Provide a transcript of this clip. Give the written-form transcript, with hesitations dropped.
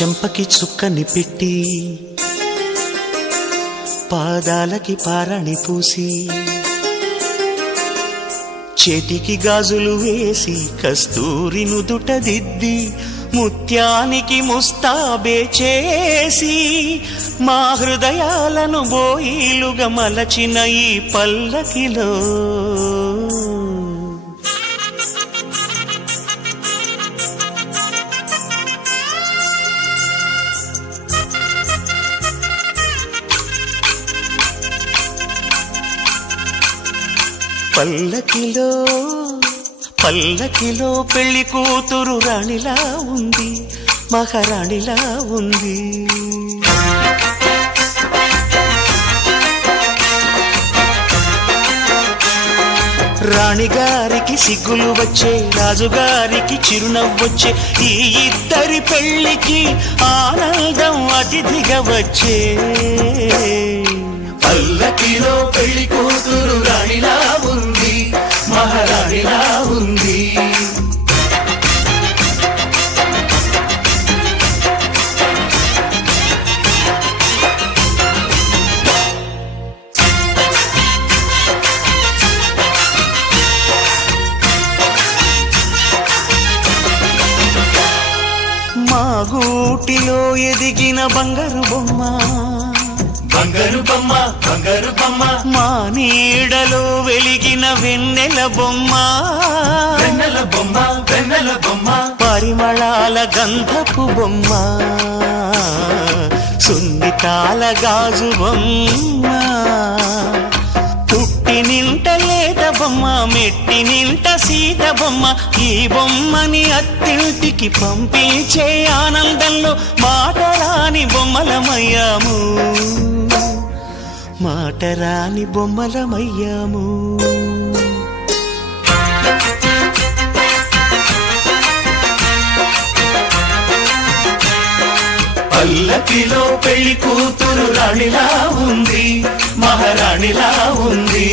చెంపకి చుక్కని పెట్టి పాదాలకి పారాణి పూసి చేతికి గాజులు వేసి కస్తూరి నుదుట దిద్ది ముత్యానికి ముస్తాబే చేసి మా హృదయాలను బోయిలుగా మలచిన ఈ పల్లకిలో పల్లకిలో పల్లకిలో పెళ్లి కూతురు రాణిలా ఉంది, మహారాణిలా ఉంది. రాణిగారికి సిగ్గులు వచ్చే, రాజుగారికి చిరునవ్వొచ్చే, ఈ ఇద్దరి పెళ్లికి ఆనందం అతిథిగా వచ్చే. పల్లకిలో పెళ్లి కూతురు రాణిలా ఉంది, మహారాణిలా ఉంది. మా గూటిలో ఎదిగిన బంగారు బొమ్మ, బంగారు బొమ్మ, బంగారు బొమ్మ. మా నీడలో వెలిగిన వెన్నెల బొమ్మ, వెన్నెల బొమ్మ, వెన్నెల బొమ్మ. పరిమళాల గంధపు బొమ్మ, సున్నితాల గాజు బొమ్మ. పుట్టి నింట లేత బొమ్మ, మెట్టి నింట సీత బొమ్మ. ఈ బొమ్మని అత్తింటికి పంపించే ఆనందంలో మాటరాని బొమ్మలమయ్యాము, మాటరాని బొమ్మలమయ్యాము. పల్లకిలో పెళ్లి కూతురు రాణిలా ఉంది, మహారాణిలా ఉంది.